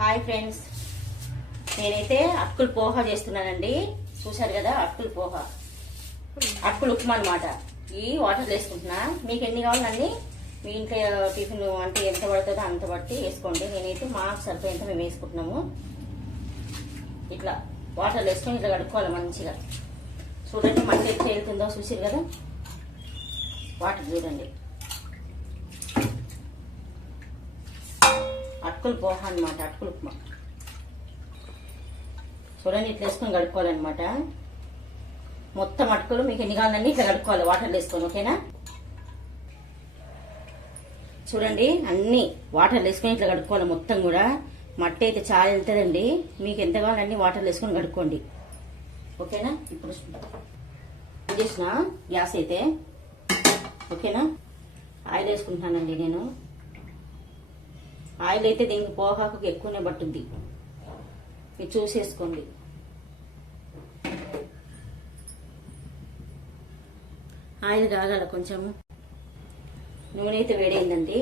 Hi friends, నేనైతే అటుకుల పోహా చేస్తున్నానండి. చూశారు కదా, అటుకుల పోహా, అటుకుల ఉప్మా అనమాట. ఈ వాటర్ వేసుకుంటున్నా. మీకు ఎన్ని కావాలన్నీ మీ ఇంట్లో టిఫిన్ అంటే ఎంత పడుతుందో అంత బట్టి వేసుకోండి. నేనైతే మాకు సరిపోయేంత మేము వేసుకుంటున్నాము. ఇట్లా వాటర్ వేసుకొని ఇట్లా కడుక్కోవాలి మంచిగా. చూడండి మంట ఎట్లా వెళ్తుందో చూసారు కదా. వాటర్ చూడండి. అటుకుల పోహా అనమాట, అటుకుల ఉప్మా. చూడండి ఇట్లా వేసుకొని కడుక్కోవాలన్నమాట. మొత్తం అటుకులు మీకు ఎన్ని కావాలన్నీ ఇట్లా కడుక్కోవాలి వాటర్ వేసుకొని. ఓకేనా? చూడండి అన్ని వాటర్ వేసుకొని ఇట్లా కడుక్కోవాలి మొత్తం కూడా. మట్టి అయితే చాలా వెళ్తుందండి. మీకు ఎంత కావాలన్నీ వాటర్ వేసుకొని కడుక్కోండి. ఓకేనా? ఇప్పుడు చేసిన గ్యాస్ అయితే ఓకేనా. ఆయిల్ వేసుకుంటున్నానండి నేను. ఆయిల్ అయితే దీనికి పోహాకు ఎక్కువనే పట్టుద్ది, మీరు చూసేసుకోండి. ఆయిల్ కాగాల కొంచెం. నూనె అయితే వేడైందండి.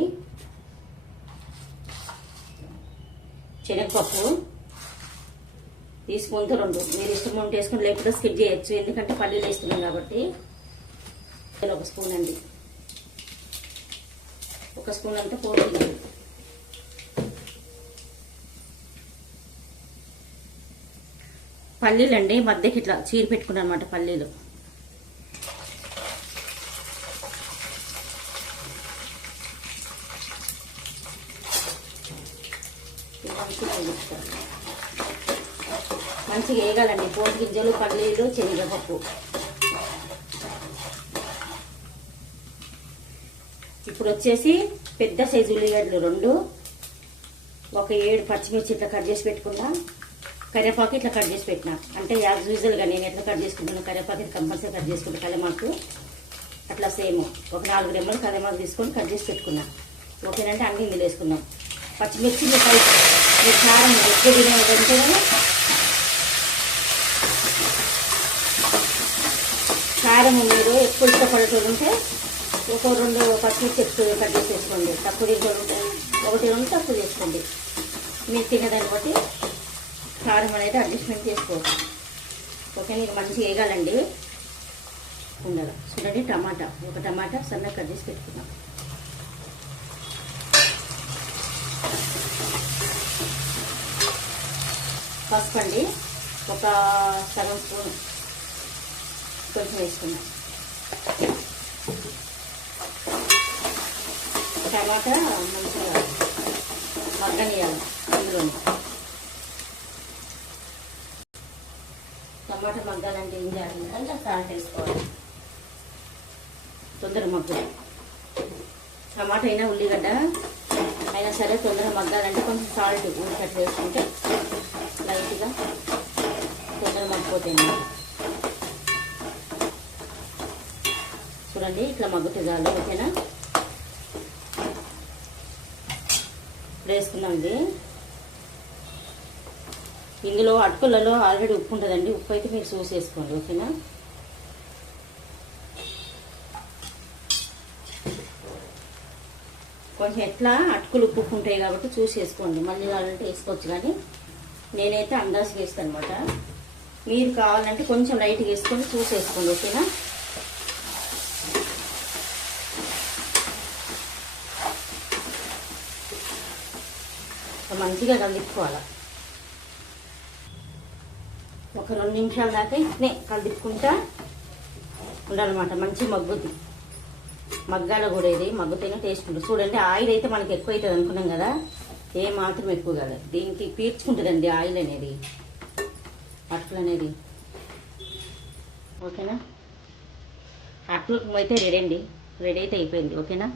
శనగపప్పు తీసుకుంటే 2, మీరు ఇష్టం ఉంటే వేసుకుని, లేకపోతే స్కిప్ చేయొచ్చు, ఎందుకంటే పల్లీలు వేస్తున్నాం కాబట్టి. 1 స్పూన్ అండి, 1 స్పూన్ అంతా పోతుంది. పల్లీలు అండి మధ్యకి ఇట్లా చీర పెట్టుకున్నాను అనమాట. పల్లీలు మంచిగా వేయగాలండి. పోటు గింజలు, పల్లీలు, శనగపప్పు. ఇప్పుడు వచ్చేసి పెద్ద సైజు ఉల్లిగడ్డలు 2, ఒక 7 పచ్చిమిర్చి ఇట్లా కట్ చేసి పెట్టుకున్నా. కరివేపాకు ఇట్లా కట్ చేసి పెట్టినా. అంటే యాజ్ యూజువల్గా నేను ఎట్లా కట్ చేసుకుంటున్నాను, కరివేపాకు ఇది కంపల్సరీ కట్ చేసుకుంటాను. కరివేపాకు అట్లా సేమ్ ఒక 4 రెమ్మలు కరివేపాకు తీసుకొని కట్ చేసి పెట్టుకున్నా. ఓకేనంటే అన్ని ఇందులో వేసుకున్నాం. పచ్చిమిర్చి మీరు కారం ఎక్కువ తినేదంటే కారం మీరు ఎక్కువ ఇష్టపడేటోళ్ళు ఉంటే ఒక 2 పచ్చిమిర్చి ఎక్కువ కట్ చేసి వేసుకోండి. తక్కువ తినేటోళ్ళు ఉంటే 1, 2 తక్కువ చేసుకోండి. మీరు తినేదాన్ని బట్టి కారం అనేది అడ్జస్ట్మెంట్ చేసుకోవచ్చు. ఓకే, నీకు మంచిగా వేయగాలండి. ఉండగా చూడండి. టమాటా, ఒక టమాటా సన్నగా కట్ చేసి పెట్టుకున్నాం. పసుపు అండి ఒక సగం స్పూన్ కొంచెం వేసుకున్నాం. టమాటా మంచిగా మగ్గనియాలి అందులోనే. టమాటా మగ్గాలంటే ఏం చేయాలంటే సాల్ట్ వేసుకోవాలి. తొందర మగ్గాలి. టమాటా అయినా ఉల్లిగడ్డ అయినా సరే తొందరగా మగ్గాలంటే కొంచెం సాల్ట్ ఉల్లిగడ్డ వేసుకుంటే లైట్గా తొందరగా మగ్గిపోతుంది. చూడండి ఇట్లా మగ్గుతే చాలు. ఓకేనా? ఇప్పుడు వేసుకుందాం. ఇది ఇందులో అటుకులలో ఆల్రెడీ ఉప్పు ఉంటుందండి. ఉప్పు అయితే మీరు చూసి వేసుకోండి. ఓకేనా? కొంచెం ఎట్లా అటుకులు ఉప్పు ఉంటాయి కాబట్టి చూసి వేసుకోండి. మళ్ళీ కావాలంటే వేసుకోవచ్చు, కానీ నేనైతే అందాజు వేస్తాను అనమాట. మీరు కావాలంటే కొంచెం లైట్గా వేసుకొని చూసి వేసుకోండి. ఓకేనా? మంచిగా కలుపుకోవాలి. ఒక 2 నిమిషాల దాకా ఇట్నే కలుపుకుంటా ఉండాలన్నమాట. మంచి మగ్గుద్ది. మగ్గాల కూడా ఇది మగ్గుతేనే టేస్ట్ ఉంటుంది. చూడండి ఆయిల్ అయితే మనకి ఎక్కువ అవుతుంది అనుకున్నాం కదా, ఏ మాత్రం ఎక్కువ కాదు. దీనికి పీల్చుకుంటుందండి ఆయిల్ అనేది, అటుకులు అనేది. ఓకేనా? అటుకులు అయితే రెడీ అండి. రెడీ అయితే అయిపోయింది. ఓకేనా?